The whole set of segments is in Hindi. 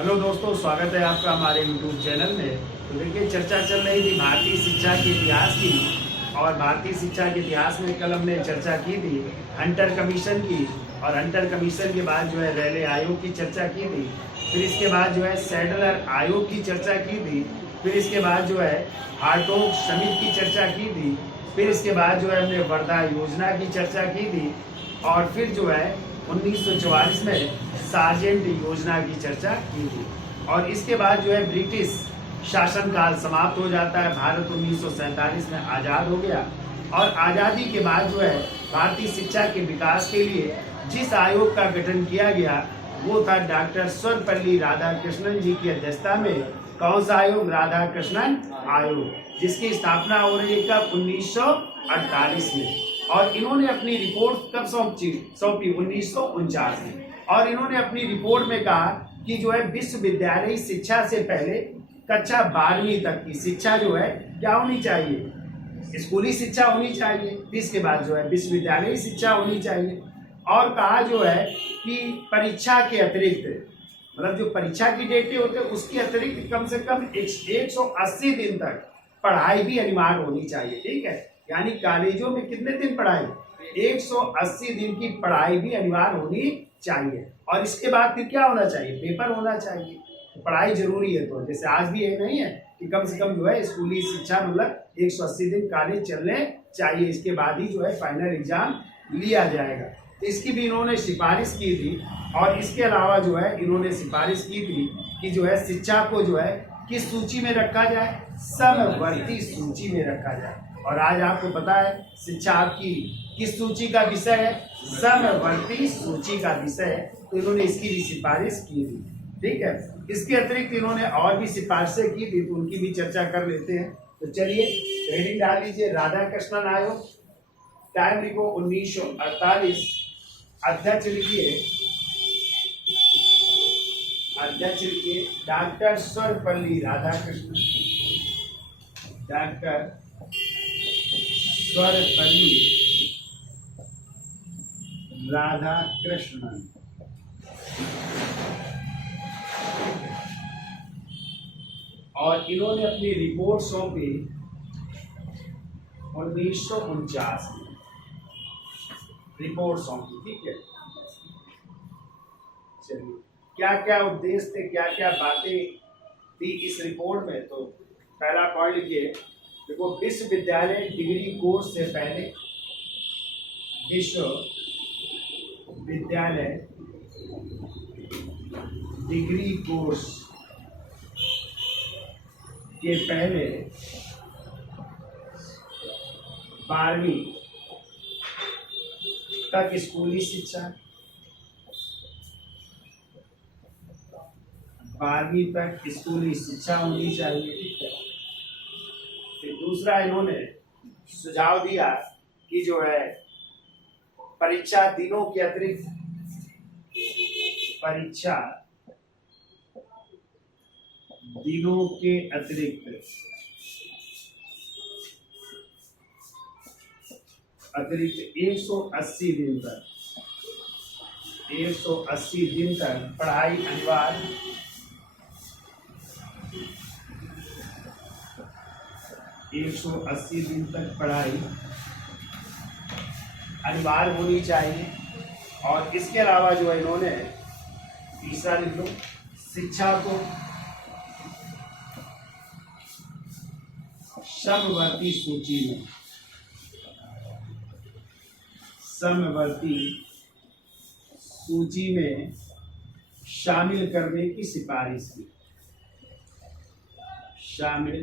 हेलो दोस्तों, स्वागत है आपका हमारे YouTube चैनल में। तो देखिए, चर्चा चल रही थी भारतीय शिक्षा के इतिहास की, और भारतीय शिक्षा के इतिहास में कल हमने चर्चा की थी हंटर कमीशन की, और हंटर कमीशन के बाद जो है रेले आयोग की चर्चा की थी। फिर इसके बाद जो है सैडलर आयोग की चर्चा की थी। फिर इसके बाद जो है हार्टोग समिति की चर्चा की थी। फिर इसके बाद जो है हमने वर्धा योजना की चर्चा की थी, और फिर जो है 1944 में सार्जेंट योजना की चर्चा की थी। और इसके बाद जो है ब्रिटिश शासनकाल समाप्त हो जाता है। भारत 1947 में आज़ाद हो गया, और आज़ादी के बाद जो है भारतीय शिक्षा के विकास के लिए जिस आयोग का गठन किया गया वो था डॉक्टर सर्वपल्ली राधाकृष्णन जी की अध्यक्षता में। कौन सा आयोग? राधाकृष्णन आयोग, जिसकी स्थापना हो रही है कब? 1948 में। और इन्होंने अपनी रिपोर्ट कब सौंपी? 1949 में। और इन्होंने अपनी रिपोर्ट में कहा कि जो है विश्वविद्यालय शिक्षा से पहले कक्षा 12वीं तक की शिक्षा जो है क्या होनी चाहिए? स्कूली शिक्षा होनी चाहिए। इसके बाद जो है विश्वविद्यालय शिक्षा होनी चाहिए। और कहा जो है कि परीक्षा के अतिरिक्त, मतलब जो परीक्षा की डेटें होते हैं उसके अतिरिक्त कम से कम 180 दिन तक पढ़ाई भी अनिवार्य होनी चाहिए। ठीक है, यानी कॉलेजों में कितने दिन पढ़ाई? 180 दिन की पढ़ाई भी अनिवार्य होनी चाहिए। और इसके बाद फिर क्या होना चाहिए? पेपर होना चाहिए। तो पढ़ाई जरूरी है। तो जैसे आज भी ये नहीं है कि कम से कम जो है स्कूली शिक्षा मतलब 180 दिन कॉलेज चलने चाहिए, इसके बाद ही जो है फाइनल एग्जाम लिया जाएगा। तो इसकी भी इन्होंने सिफारिश की थी। और इसके अलावा जो है इन्होंने सिफारिश की थी कि जो है शिक्षा को जो है किस सूची में रखा जाए? समवर्ती सूची में रखा जाए। और आज आपको पता है शिक्षा आपकी किस सूची का विषय है? समवर्ती सूची का विषय है। तो इन्होंने इसकी भी सिफारिश की थी। ठीक है, इसके अतिरिक्त इन्होंने और भी सिफारिशें की थी, तो उनकी भी चर्चा कर लेते हैं। तो चलिए हेडिंग डाल लीजिए, राधाकृष्णन आयोग। टाइम लिखो 1948। अध्यक्ष लिखिए डॉक्टर सर्वपल्ली राधाकृष्णन। डॉक्टर सर्वपल्ली राधाकृष्णन। और इन्होंने अपनी रिपोर्ट सौंपी 1949 में। रिपोर्ट सौंपी। ठीक है, चलिए क्या क्या उद्देश्य थे, क्या क्या बातें थी इस रिपोर्ट में? तो पहला पॉइंट लिखिए, देखो, विश्वविद्यालय डिग्री कोर्स से पहले, विश्वविद्यालय डिग्री कोर्स के पहले 12वीं तक स्कूली शिक्षा, 12वीं तक स्कूली शिक्षा होनी चाहिए। ठीक है, फिर दूसरा इन्होंने सुझाव दिया कि जो है परीक्षा दिनों के अतिरिक्त, परीक्षा दिनों के अतिरिक्त 180 दिन तक, 180 दिन तक पढ़ाई अनिवार्य, 180 दिन तक पढ़ाई अनिवार्य होनी चाहिए। और इसके अलावा जो है इन्होंने तीसरा लिख लो, शिक्षा को समवर्ती सूची में, समवर्ती सूची में शामिल करने की सिफारिश की, शामिल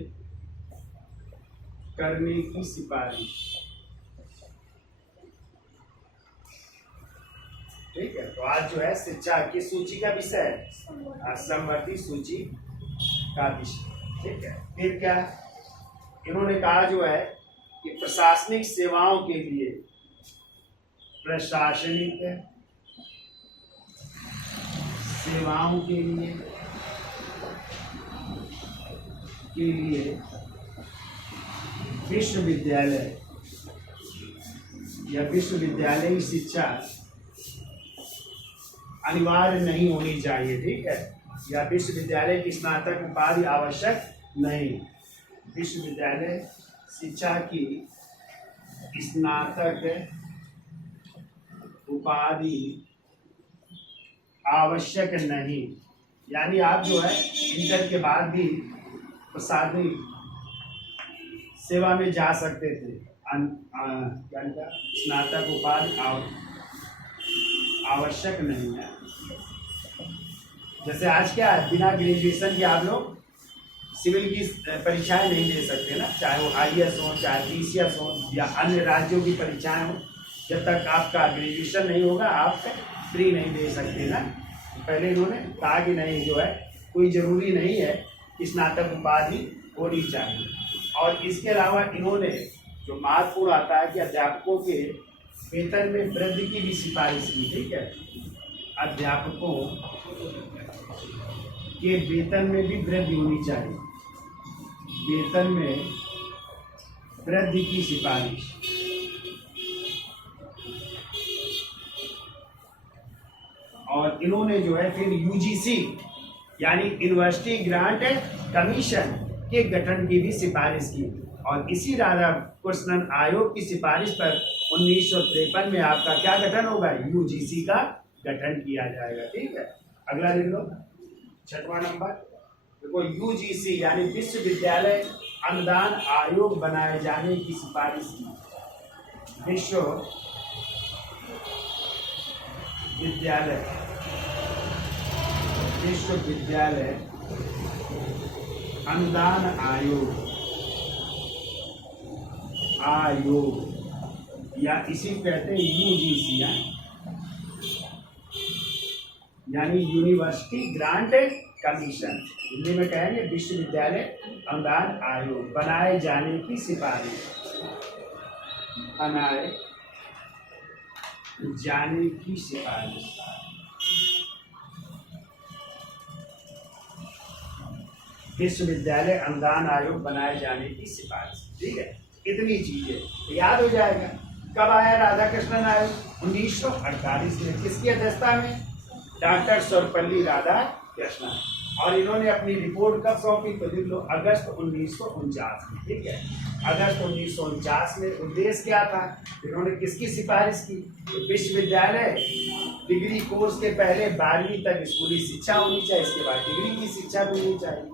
करने की सिफारिश। ठीक है, तो आज जो है शिक्षा की सूची का विषय है, समवर्ती सूची का विषय। ठीक है, फिर क्या इन्होंने कहा जो है कि प्रशासनिक सेवाओं के लिए, प्रशासनिक सेवाओं के लिए विश्वविद्यालय या विश्वविद्यालय शिक्षा अनिवार्य नहीं होनी चाहिए। ठीक है, या विश्वविद्यालय की स्नातक उपाधि आवश्यक नहीं। विश्वविद्यालय शिक्षा की स्नातक उपाधि आवश्यक नहीं, यानी आप जो है इंटर के बाद भी प्रशासनिक सेवा में जा सकते थे। स्नातक उपाधि आवश्यक नहीं है। जैसे आज क्या है, बिना ग्रेजुएशन के आप लोग सिविल की परीक्षाएं नहीं दे सकते ना, चाहे वो IAS हो, चाहे PCS हो या अन्य राज्यों की परीक्षाएं हो। जब तक आपका ग्रेजुएशन नहीं होगा आप फ्री नहीं दे सकते ना। पहले इन्होंने कहा कि नहीं, जो है कोई ज़रूरी नहीं है कि स्नातक उपाधि होनी चाहिए। और इसके अलावा इन्होंने जो महत्वपूर्ण आता है कि अध्यापकों के वेतन में वृद्धि की भी सिफारिश की। ठीक है, अध्यापकों के वेतन में भी वृद्धि होनी चाहिए, वेतन में वृद्धि की सिफारिश। और इन्होंने जो है फिर UGC यानी यूनिवर्सिटी ग्रांट कमीशन के गठन की भी सिफारिश की। और इसी राधाकृष्णन आयोग की सिफारिश पर 1953 में आपका क्या गठन होगा, UGC का गठन किया जाएगा। ठीक है, अगला लिख लो 6वां नंबर। देखो UGC यानी विश्वविद्यालय अनुदान आयोग बनाए जाने की सिफारिश की। विश्वविद्यालय अनुदान आयोग या इसी कहते हैं UGC, यानी यूनिवर्सिटी ग्रांट कमीशन। हिंदी में कहेंगे विश्वविद्यालय अनुदान आयोग बनाए जाने की सिफारिश, बनाए जाने की सिफारिश। विश्वविद्यालय अनुदान आयोग बनाए जाने की सिफारिश। ठीक है, इतनी चीजें याद हो जाएगा। कब आया राधाकृष्णन आयोग? 1948 में। किसकी अध्यक्षता में? डॉक्टर सर्वपल्ली राधाकृष्णन। और इन्होंने अपनी रिपोर्ट कब सौंपी? तो लिख लो अगस्त 1949 में। ठीक है, अगस्त 1949 में। उद्देश्य क्या था? इन्होंने किसकी सिफारिश की? तो विश्वविद्यालय डिग्री कोर्स के पहले 12वीं तक स्कूली शिक्षा होनी चाहिए, इसके बाद डिग्री की शिक्षा भी होनी चाहिए।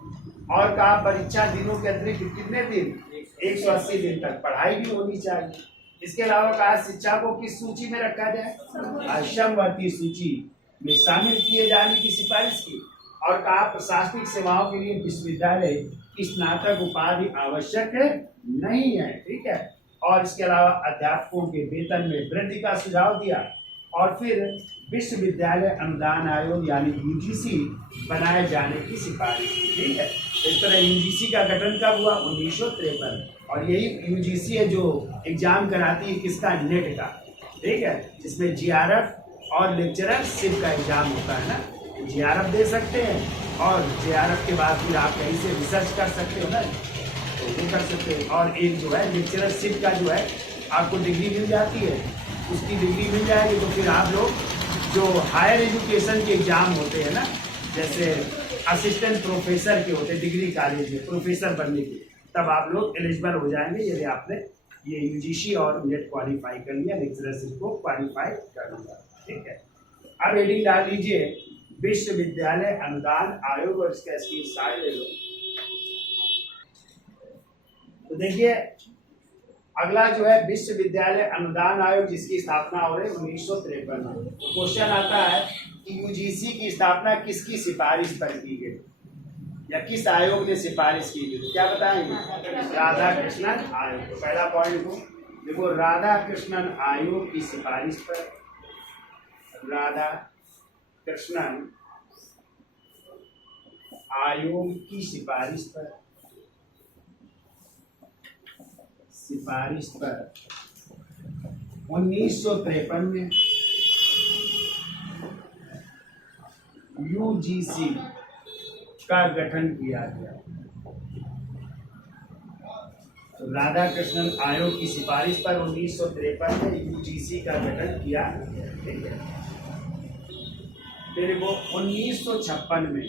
और कहा परीक्षा दिनों के अतिरिक्त कितने दिन? 180 दिन तक पढ़ाई भी होनी चाहिए। इसके अलावा कहा शिक्षा को किस सूची में रखा जाए? समवर्ती सूची में शामिल किए जाने की सिफारिश की। और कहा प्रशासनिक सेवाओं के लिए विश्वविद्यालय की स्नातक उपाधि आवश्यक नहीं है। ठीक है, और इसके अलावा अध्यापकों के वेतन में वृद्धि का सुझाव दिया। और फिर विश्वविद्यालय अनुदान आयोग यानी UGC बनाए जाने की सिफारिश की। ठीक है, इस तरह UGC का गठन कब हुआ? 1953। और यही UGC है जो एग्जाम कराती है किसका? नेट का। ठीक है, जिसमें GRF और लेक्चररशिप का एग्जाम होता है ना। GRF दे सकते हैं और GRF के बाद फिर आप कहीं से रिसर्च कर सकते हो ना, तो वो कर सकते हैं। और एक जो है लेक्चररशिप का जो है आपको डिग्री मिल जाती है, उसकी डिग्री मिल जाएगी तो फिर आप लोग जो हायर एजुकेशन के एग्जाम होते हैं ना, जैसे असिस्टेंट प्रोफेसर के होते हैं डिग्री कॉलेज में प्रोफेसर बनने के, तब आप लोग एलिजिबल हो जाएंगे यदि आपने ये UGC और नेट क्वालिफाई कर लिया, लेक्चररशिप को क्वालिफाई कर लिया। ठीक है, अब हेडिंग डाल लीजिए विश्वविद्यालय अनुदान आयोग और इसका स्क्रीन शॉट ले लो। तो देखिए अगला जो है विश्वविद्यालय अनुदान आयोग, जिसकी स्थापना हो रही है 1953 में। तो क्वेश्चन आता है कि UGC की स्थापना किसकी सिफारिश पर की गई या किस आयोग ने सिफारिश की गई? तो क्या बताएंगे? राधाकृष्णन आयोग। तो पहला पॉइंट को देखो, राधाकृष्णन आयोग की सिफारिश पर, राधाकृष्णन आयोग की सिफारिश पर 1953 में UGC का गठन किया गया। तो राधाकृष्णन आयोग की सिफारिश पर 1953 में UGC का गठन किया गया। ठीक है, फिर वो 1956 में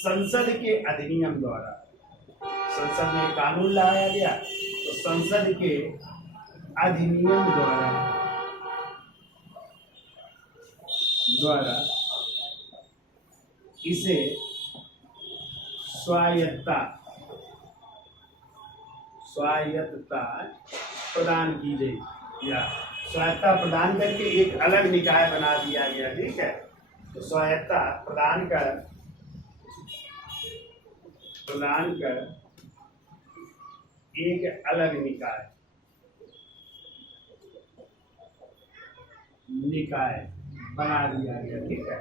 संसद के अधिनियम द्वारा, संसद में कानून लाया गया तो संसद के अधिनियम द्वारा इसे स्वायत्तता प्रदान की गई या स्वायत्तता प्रदान करके एक अलग निकाय बना दिया गया। ठीक है, तो स्वायत्तता प्रदान कर एक अलग निकाय बना दिया गया। ठीक है,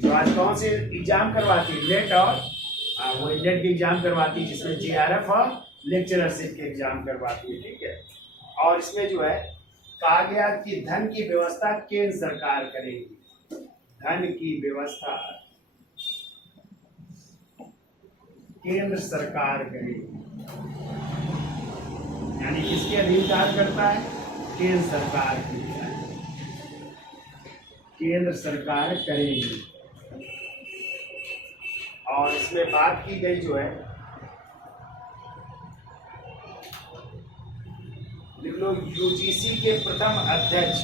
तो आज कौन से एग्जाम करवाती है? नेट और वो नेट के एग्जाम करवाती है, जिसमें जीआरएफ और लेक्चरशिप के एग्जाम करवाती है। ठीक है, और इसमें जो है कहा गया कि धन की व्यवस्था केंद्र सरकार करेगी। धन की व्यवस्था केंद्र सरकार करेगी, यानी किसके अधीन कार्य करता है? केंद्र सरकार की, केंद्र सरकार करेगी। और इसमें बात की गई जो है, लिख लो, यूजीसी के प्रथम अध्यक्ष,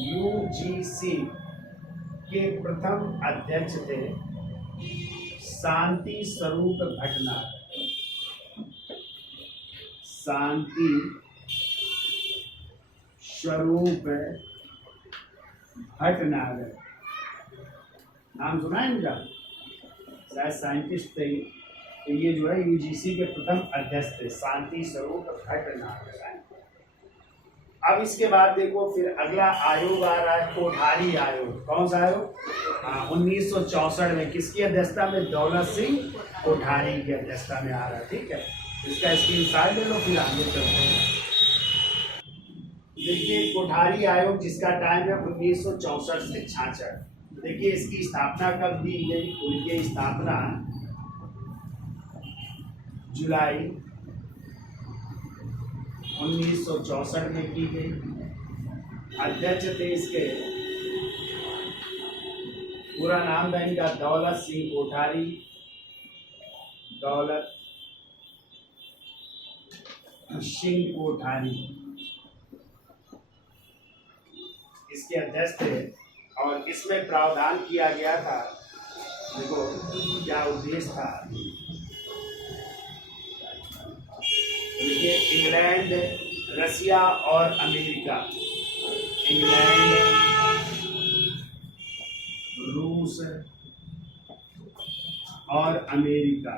यूजीसी के प्रथम अध्यक्ष थे शांति स्वरूप भटनागर। शांति स्वरूप भटनागर नाम सुना है इनका? शायद साइंटिस्ट थे। तो ये जो है यूजीसी के प्रथम अध्यक्ष थे, शांति स्वरूप भटनागर। अब इसके बाद देखो, फिर अगला आयोग आ रहा है कोठारी आयोग। कौन सा आयोग? 1964 में किसकी अध्यक्षता में? दौलत सिंह कोठारी की अध्यक्षता में आ रहा है। ठीक है, इसका स्क्रीनशॉट ले लो, फिर आगे चलते हैं। देखिए, कोठारी आयोग जिसका टाइम है 1964 से 66। देखिए, इसकी स्थापना कब दी गई? उनकी स्थापना जुलाई 1964 में की गई। अध्यक्ष थे इसके, पूरा नाम था इनका दौलत सिंह कोठारी। दौलत सिंह कोठारी इसके अध्यक्ष थे। और इसमें प्रावधान किया गया था, देखो क्या उद्देश्य था। देखिए, इंग्लैंड, रसिया और अमेरिका, इंग्लैंड, रूस और अमेरिका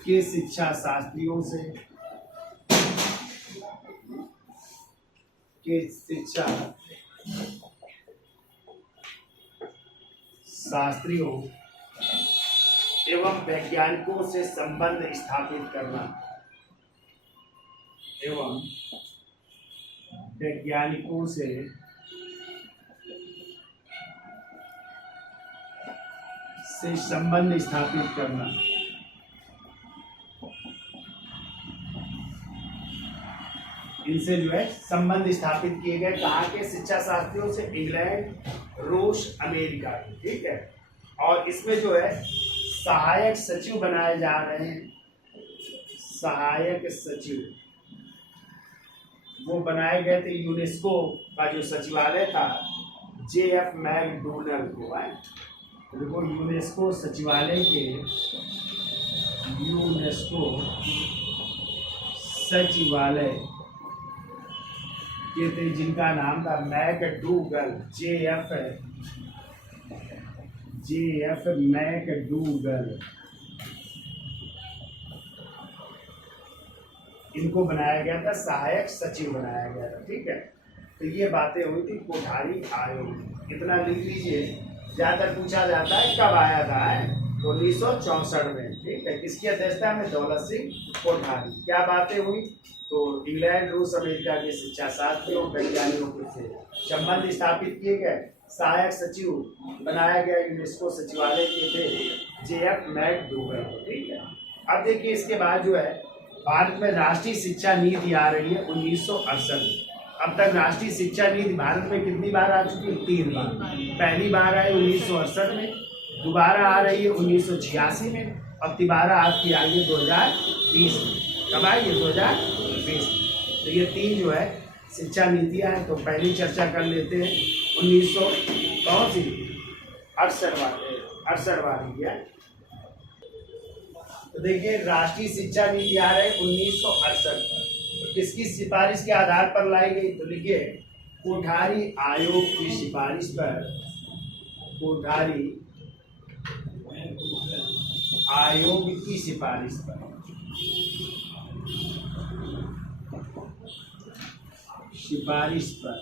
के शिक्षा शास्त्रियों एवं वैज्ञानिकों से संबंध स्थापित करना, एवं वैज्ञानिकों से संबंध स्थापित करना। इनसे जो है संबंध स्थापित किए गए। कहाँ के? शिक्षा शास्त्रियों से, इंग्लैंड, रूस, अमेरिका। ठीक है, और इसमें जो है सहायक सचिव बनाए जा रहे हैं। सहायक सचिव वो बनाए गए थे यूनेस्को का जो सचिवालय था, JF मैकडोनल्ड को है। देखो, यूनेस्को सचिवालय के, यूनेस्को सचिवालय के थे, जिनका नाम था मैकडूगल, JF मैकडूगल। इनको बनाया गया था, सहायक सचिव बनाया गया था। ठीक है, तो ये बातें हुई थी कोठारी आयोग। इतना लिख लीजिए, ज्यादातर पूछा जाता है कब आया था? 1964 में। ठीक है, किसकी अध्यक्षता में? दौलत सिंह कोठारी। क्या बातें हुई? तो इंग्लैंड, रूस, अमेरिका के शिक्षा शास्त्रियों, वैज्ञानिकों से संबंध स्थापित किए गए। सहायक सचिव बनाया गया यूनेस्को सचिवालय के थे, JF मैकडूगल। ठीक है, अब देखिए, इसके बाद जो है भारत में राष्ट्रीय शिक्षा नीति आ रही है 1968 में। अब तक राष्ट्रीय शिक्षा नीति भारत में कितनी बार आ चुकी है? 3 बार। पहली बार आई 1968 में, दोबारा आ रही है 1986 में, अब तिबारा आपकी आई है 2020 में। कब आई है? 2020 में। तो ये 3 जो है शिक्षा नीतियाँ हैं। तो पहली चर्चा कर लेते हैं 1968 वाली है। तो देखिए राष्ट्रीय शिक्षा नीति आ रही है 1968 पर। तो किसकी सिफारिश के आधार पर लाई गई? तो लिखिए कोठारी आयोग की सिफारिश पर, कोठारी आयोग की सिफारिश पर,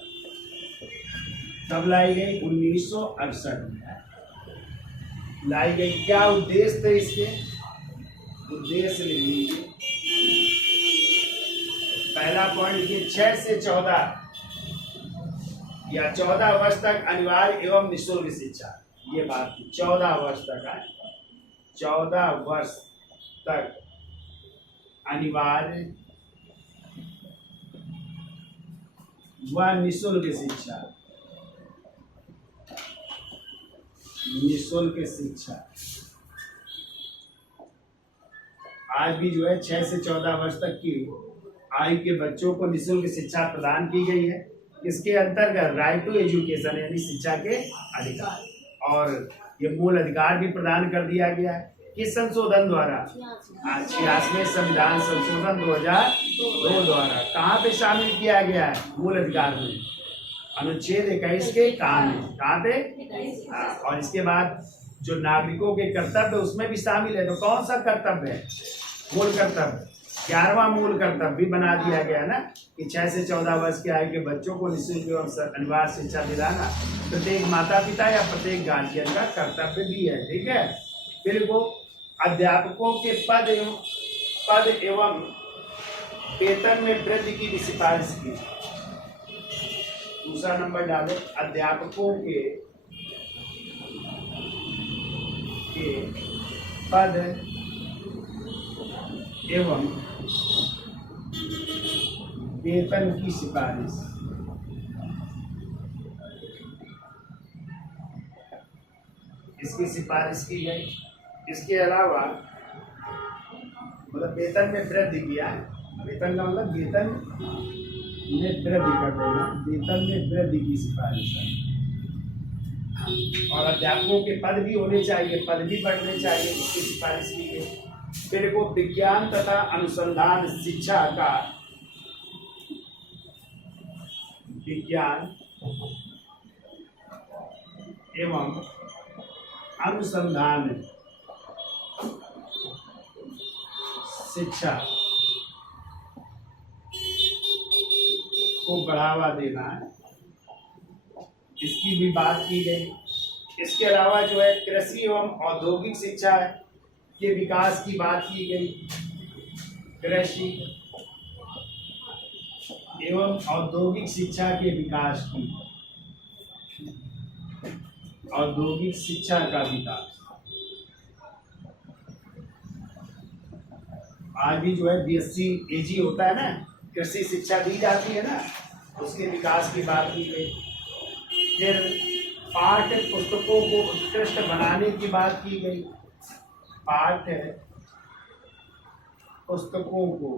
तब लाई गई 1968 में लाई गई। क्या उद्देश्य थे इसके? उद्देश्य लिख लीजिए। पहला पॉइंट लिखिए 6 से 14 या 14 वर्ष तक अनिवार्य एवं निःशुल्क शिक्षा। ये बात 14 वर्ष तक है, 14 वर्ष तक अनिवार्य व निःशुल्क शिक्षा, निःशुल्क शिक्षा। आज भी जो है 6 से 14 वर्ष तक की आयु के बच्चों को निःशुल्क शिक्षा प्रदान की गई है। इसके अंतर्गत राइट टू एजुकेशन यानी शिक्षा के अधिकार, और ये मूल अधिकार भी प्रदान कर दिया गया है। किस संशोधन द्वारा? 86वें संविधान संशोधन 2002 द्वारा। कहाँ पे शामिल किया गया है? मूल अधिकार में, अनुच्छेद 21 के काम में। कहाँ पे? और इसके बाद जो नागरिकों के कर्तव्य उसमें भी शामिल है। तो कौन सा कर्तव्य है? मूल कर्तव्य, 11वां मूल कर्तव्य भी बना दिया गया ना कि 6 से 14 वर्ष के आयु के बच्चों को निःशुल्क एवं अनिवार्य शिक्षा दिलाना प्रत्येक माता पिता या प्रत्येक गार्जियन का कर्तव्य भी है। ठीक है। फिर वो अध्यापकों के पद एवं वेतन में वृद्धि की भी सिफारिश की। दूसरा नंबर डालो, अध्यापकों के पद एवं वेतन की सिफारिश। इसकी सिफारिश की गई। इसके अलावा मतलब वेतन में वृद्धि किया। वेतन का मतलब वेतन में वृद्धि कर देना, वेतन में वृद्धि की सिफारिश है। और अध्यापकों के पद भी होने चाहिए, पद भी बढ़ने चाहिए, इसकी सिफारिश की गई। फिर को विज्ञान तथा अनुसंधान शिक्षा का, विज्ञान एवं अनुसंधान शिक्षा को बढ़ावा देना है, इसकी भी बात की गई। इसके अलावा जो है कृषि एवं औद्योगिक शिक्षा के विकास की बात की गई। कृषि एवं औद्योगिक शिक्षा के विकास की, औद्योगिक शिक्षा का विकास। आज भी जो है BSc AG होता है ना, कृषि शिक्षा दी जाती है ना, उसके विकास की बात की गई। फिर पाठ्य पुस्तकों को उत्कृष्ट बनाने की बात की गई। पाठ्य पुस्तकों को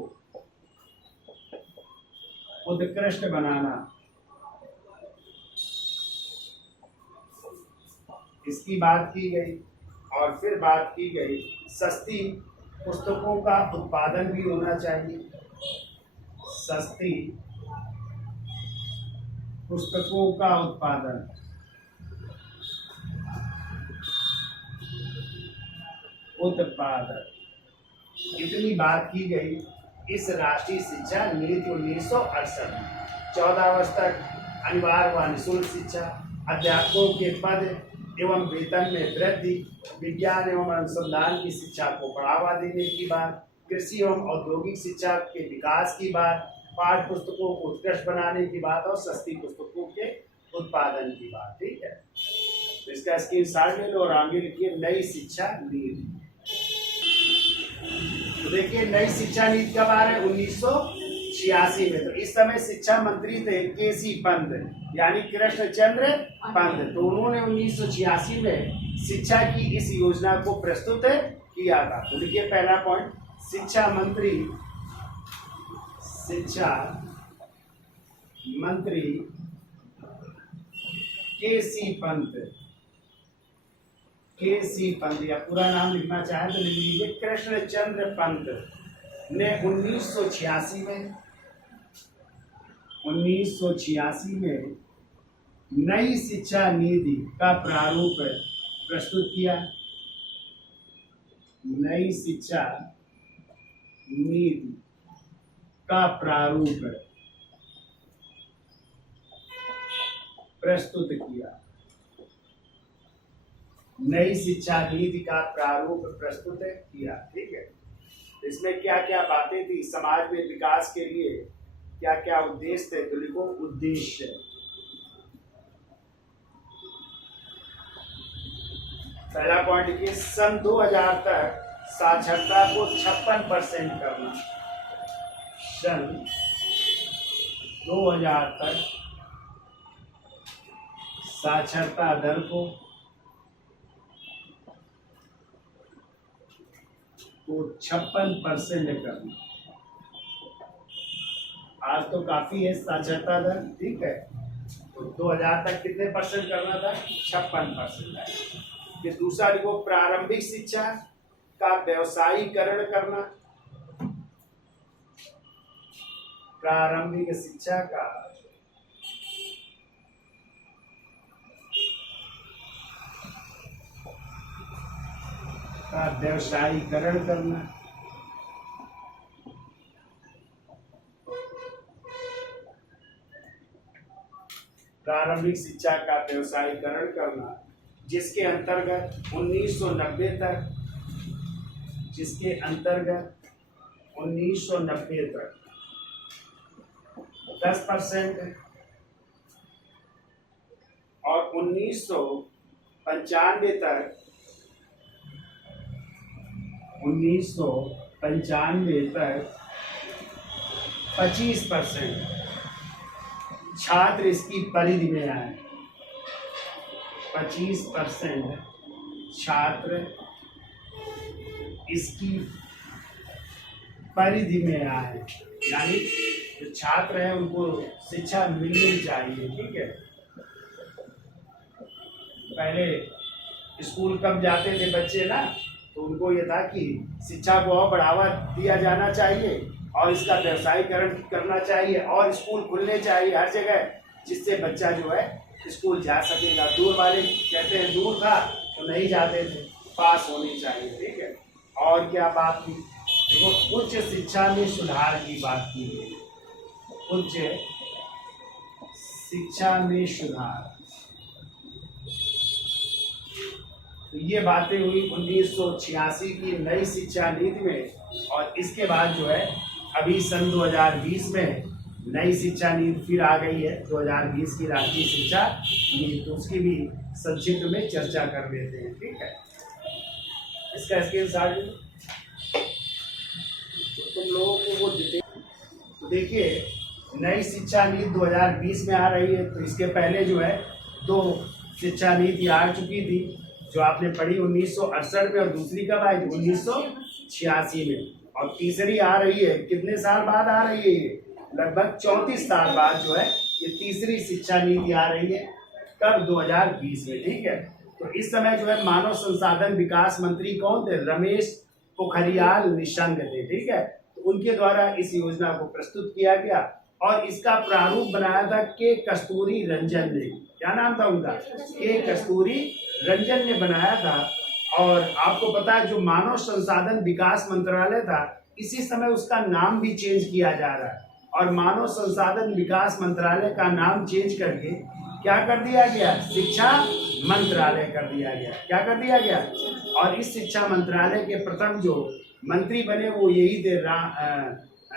उत्कृष्ट बनाना, इसकी बात की गई। और फिर बात की गई सस्ती पुस्तकों का उत्पादन भी होना चाहिए। सस्ती पुस्तकों का उत्पादन, इतनी बात की गई इस राष्ट्रीय शिक्षा नीति 1968 में। 14 वर्ष तक अनिवार्य व निःशुल्क शिक्षा, अध्यापकों के पद एवं वेतन में वृद्धि, विज्ञान एवं अनुसंधान की शिक्षा को बढ़ावा देने की बात, कृषि एवं औद्योगिक शिक्षा के विकास की बात, पाठ्य पुस्तकों को उत्कृष्ट बनाने की बात और सस्ती पुस्तकों के उत्पादन की बात। ठीक है। तो इसका स्क्रीनशॉट ले लो और आगे लिखिए नई शिक्षा नीति। तो देखिए नई शिक्षा नीति कब आ रहा है? 1966 1986 में। तो इस समय शिक्षा मंत्री थे केसी पंत, यानी कृष्णचंद्र पंत। तो उन्होंने 1986 में शिक्षा की इस योजना को प्रस्तुत किया था। तो देखिए पहला पॉइंट, शिक्षा मंत्री केसी पंत, या पूरा नाम लिखना चाहे तो लिख लीजिए कृष्णचंद्र पंत ने 1986 में नई शिक्षा नीति का प्रारूप प्रस्तुत किया। नई शिक्षा नीति का प्रारूप प्रस्तुत किया। नई शिक्षा नीति का प्रारूप प्रस्तुत किया। ठीक है, इसमें क्या क्या बातें थी, समाज में विकास के लिए क्या क्या उद्देश्य थे, तो लिखो उद्देश्य। पहला पॉइंट लिखिए, सन 2000 तक साक्षरता को 56% करना। सन 2000 तक साक्षरता दर को 56% करना। आज तो काफी है साक्षरता दर, ठीक है। तो 2000 तक कितने परसेंट करना था? 56%। फिर दूसरा लिखो, प्रारंभिक शिक्षा का व्यवसायीकरण करना। प्रारंभिक शिक्षा का व्यवसायीकरण करना। प्रारंभिक शिक्षा का व्यवसायीकरण करना, जिसके अंतर्गत 1990 तक 10% और 1995 तक 25% छात्र इसकी परिधि में आए। 25% छात्र इसकी परिधि में आए, यानी जो छात्र हैं उनको शिक्षा मिलनी चाहिए। ठीक है, पहले स्कूल कब जाते थे बच्चे ना, तो उनको ये था कि शिक्षा को और बढ़ावा दिया जाना चाहिए और इसका व्यवसायीकरण करना चाहिए और स्कूल खुलने चाहिए हर जगह, जिससे बच्चा जो है स्कूल जा सकेगा। दूर वाले कहते हैं दूर था तो नहीं जाते थे, पास होनी चाहिए। ठीक है, और क्या बात की, देखो उच्च शिक्षा में सुधार की बात की गई। उच्च शिक्षा में सुधार, तो ये बातें हुई 1986 की नई शिक्षा नीति में। और इसके बाद जो है अभी सन 2020 में नई शिक्षा नीति फिर आ गई है, 2020 की राष्ट्रीय शिक्षा नीति, तो उसकी भी संक्षिप्त में चर्चा कर लेते हैं। ठीक है, इसका स्क्रीनशॉट तो तुम लोगों को वो तो देखिए, नई शिक्षा नीति 2020 में आ रही है। तो इसके पहले जो है 2 शिक्षा नीति आ चुकी थी, जो आपने पढ़ी 1968 में, और दूसरी कब आई थी? 1986 में। और तीसरी आ रही है, कितने साल बाद आ रही है? ये लगभग 34 साल बाद जो है ये तीसरी शिक्षा नीति आ रही है। कब? 2020 में। ठीक है, तो इस समय जो है मानव संसाधन विकास मंत्री कौन थे? रमेश पोखरियाल निशंक थे। ठीक है, तो उनके द्वारा इस योजना को प्रस्तुत किया गया और इसका प्रारूप बनाया था के कस्तूरी रंजन ने। क्या नाम था उनका? के कस्तूरी रंजन ने बनाया था। और आपको पता है जो मानव संसाधन विकास मंत्रालय था, इसी समय उसका नाम भी चेंज किया जा रहा है, और मानव संसाधन विकास मंत्रालय का नाम चेंज करके क्या कर दिया गया? शिक्षा मंत्रालय कर दिया गया। क्या कर दिया गया? और इस शिक्षा मंत्रालय के प्रथम जो मंत्री बने वो यही थे,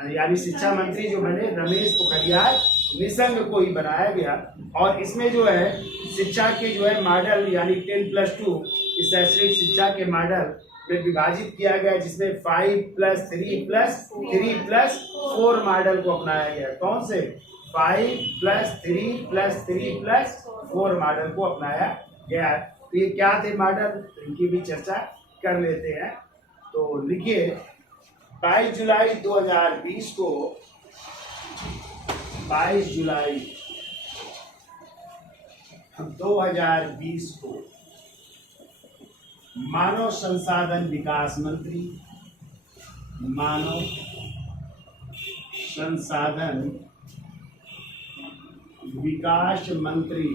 यानी शिक्षा मंत्री जो बने रमेश पोखरियाल निशंक को ही बनाया गया। और इसमें जो है शिक्षा के जो है मॉडल, यानी 10+2 इस शैक्षणिक शिक्षा के मॉडल में विभाजित किया गया, जिसमें 5+3+3+4 मॉडल को अपनाया गया। कौन से? 5+3+3+4 मॉडल को अपनाया गया। तो ये क्या थे मॉडल, इनकी भी चर्चा कर लेते हैं। तो लिखिए 22 जुलाई 2020 को 22 जुलाई 2020 को मानव संसाधन विकास मंत्री, मानव संसाधन विकास मंत्री,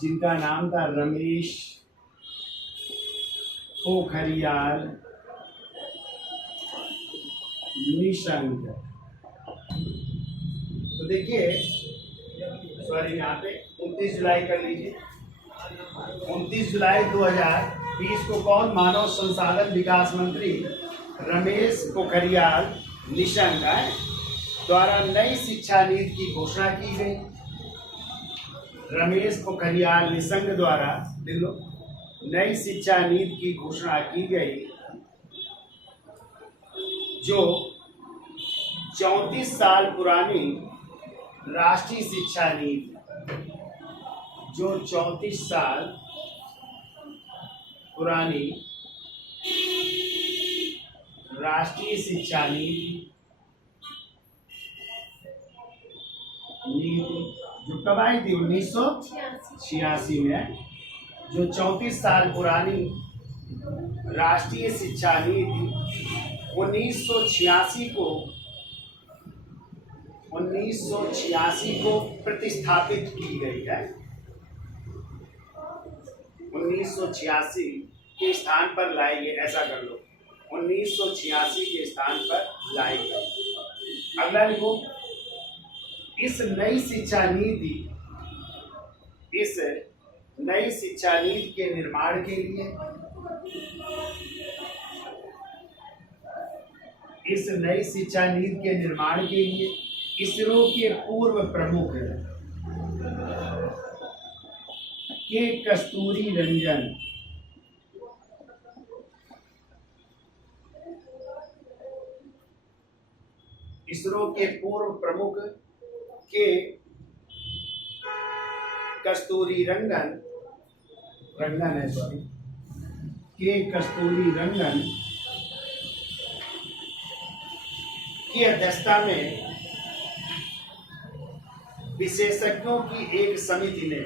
जिनका नाम था रमेश पोखरियाल निशंक। तो देखिए, सॉरी यहाँ पे 29 जुलाई कर लीजिए। 29 जुलाई 2020 को कौन? मानव संसाधन विकास मंत्री रमेश पोखरियाल निशंक द्वारा नई शिक्षा नीति की घोषणा की गई। रमेश पोखरियाल निशंक द्वारा नई शिक्षा नीति की घोषणा की गई, जो 34 साल पुरानी राष्ट्रीय शिक्षा नीति, जो 34 साल पुरानी राष्ट्रीय शिक्षा नीति जो कब आई थी? 1986 में। जो 34 साल पुरानी राष्ट्रीय शिक्षा नीति 1986 को प्रतिस्थापित की गई है। 1986 के स्थान पर लाई गई, ऐसा कर लो, 1986 के स्थान पर लाई गई। अगला लिखो, इस नई शिक्षा नीति के निर्माण के लिए, इस नई शिक्षा नीति के निर्माण के लिए इसरो के पूर्व प्रमुख के कस्तूरी रंजन इसरो के पूर्व प्रमुख के कस्तूरी रंगन की अध्यक्षता में विशेषज्ञों की एक समिति ने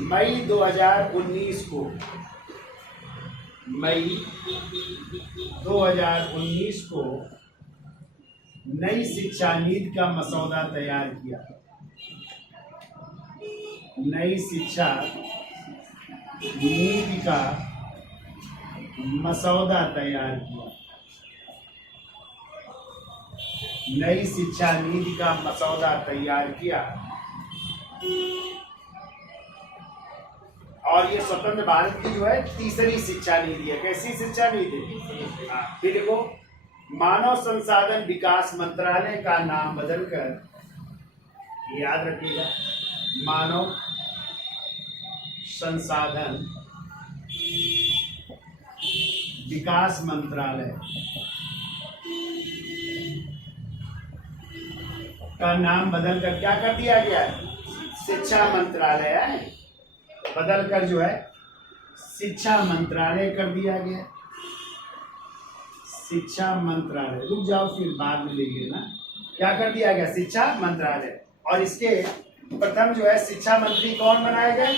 मई 2019 को नई शिक्षा नीति का मसौदा तैयार किया। नई शिक्षा नीति का मसौदा तैयार किया। नई शिक्षा नीति का मसौदा तैयार किया और ये स्वतंत्र भारत की जो है तीसरी शिक्षा नीति है। कैसी शिक्षा नीति? फिर देखो, मानव संसाधन विकास मंत्रालय का नाम बदलकर, याद रखिएगा, मानव संसाधन विकास मंत्रालय का नाम बदलकर क्या कर दिया गया है? शिक्षा मंत्रालय है, बदलकर जो है शिक्षा मंत्रालय कर दिया गया। शिक्षा मंत्रालय, रुक जाओ फिर बाद में लेंगे ना। क्या कर दिया गया? शिक्षा मंत्रालय। और इसके प्रथम जो है शिक्षा मंत्री कौन बनाए गए?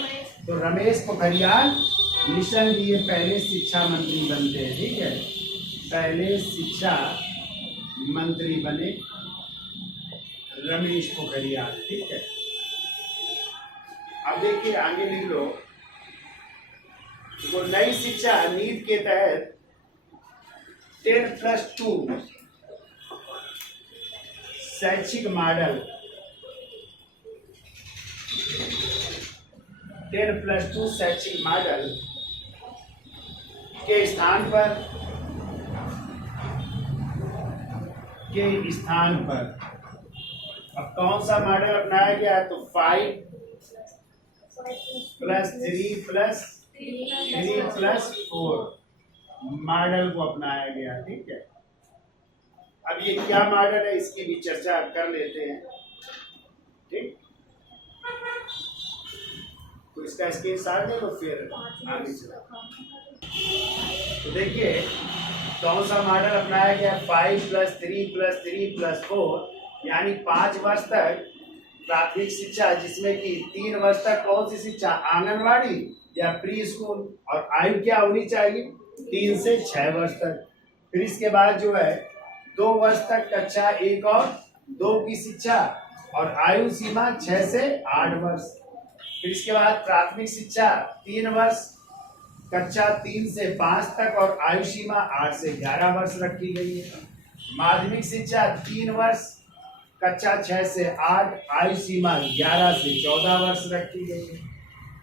तो रमेश पोखरियाल निशंक, ये पहले शिक्षा मंत्री बनते हैं। ठीक है, पहले शिक्षा मंत्री बने रमेश पोखरियाल। ठीक है, अब देखिए आगे लिख लो। तो नई शिक्षा नीति के तहत 10+2 शैक्षिक मॉडल, 10+2 शैक्षिक मॉडल के स्थान पर अब कौन सा मॉडल अपनाया गया है? तो 5 प्लस 3 प्लस 3 प्लस 4 मॉडल को अपनाया गया। ठीक है, अब ये क्या मॉडल है इसकी भी चर्चा कर लेते हैं। ठीक, तो इसका स्केल सार दे तो फिर आगे चला। तो देखिए कौन सा मॉडल अपनाया गया? 5 प्लस 3 प्लस 3 प्लस 4 यानी 5 वर्ष तक प्राथमिक शिक्षा, जिसमें कि 3 वर्ष तक कौन सी शिक्षा? आंगनवाड़ी या प्री स्कूल, और आयु क्या होनी चाहिए? 3 से 6 वर्ष तक। फिर इसके बाद जो है 2 वर्ष तक कक्षा 1 और 2 की शिक्षा, और आयु सीमा 6 से 8 वर्ष। फिर इसके बाद प्राथमिक शिक्षा 3 वर्ष, कक्षा 3 से 5 तक, और आयु सीमा 8 से 11 वर्ष रखी गई है। माध्यमिक शिक्षा 3 वर्ष, कक्षा 6 से 8, आयु सीमा 11 से 14 वर्ष रखी गई है।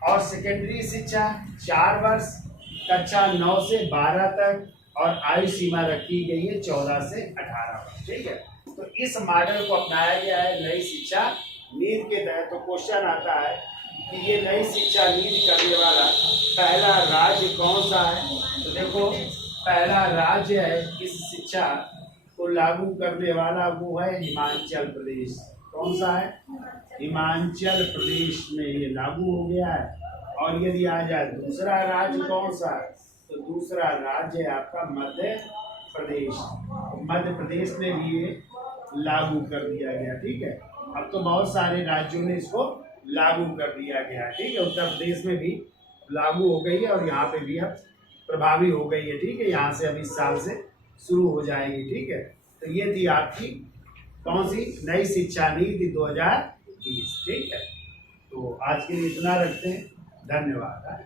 और सेकेंडरी शिक्षा 4 वर्ष, कक्षा 9 से 12 तक, और आयु सीमा रखी गई है 14 से 18 वर्ष। ठीक है, तो इस मॉडल को अपनाया गया है नई शिक्षा नीति के तहत। तो क्वेश्चन आता है कि ये नई शिक्षा नीति करने वाला पहला राज्य कौन सा है? तो देखो पहला राज्य है इस शिक्षा को लागू करने वाला, वो है हिमाचल प्रदेश। कौन सा है? हिमाचल प्रदेश में ये लागू हो गया है। और यदि आ जाए दूसरा राज्य कौन सा है? तो दूसरा राज्य है आपका मध्य प्रदेश। मध्य प्रदेश में भी ये लागू कर दिया गया। ठीक है, अब तो बहुत सारे राज्यों ने इसको लागू कर दिया गया। ठीक है, उत्तर प्रदेश में भी लागू हो गई है और यहाँ पे भी अब प्रभावी हो गई है। ठीक है, यहाँ से अब इस साल से शुरू हो जाएगी। ठीक है, तो ये थी आपकी कौन सी? नई शिक्षा नीति 2020। ठीक है, तो आज के लिए इतना रखते हैं। धन्यवाद।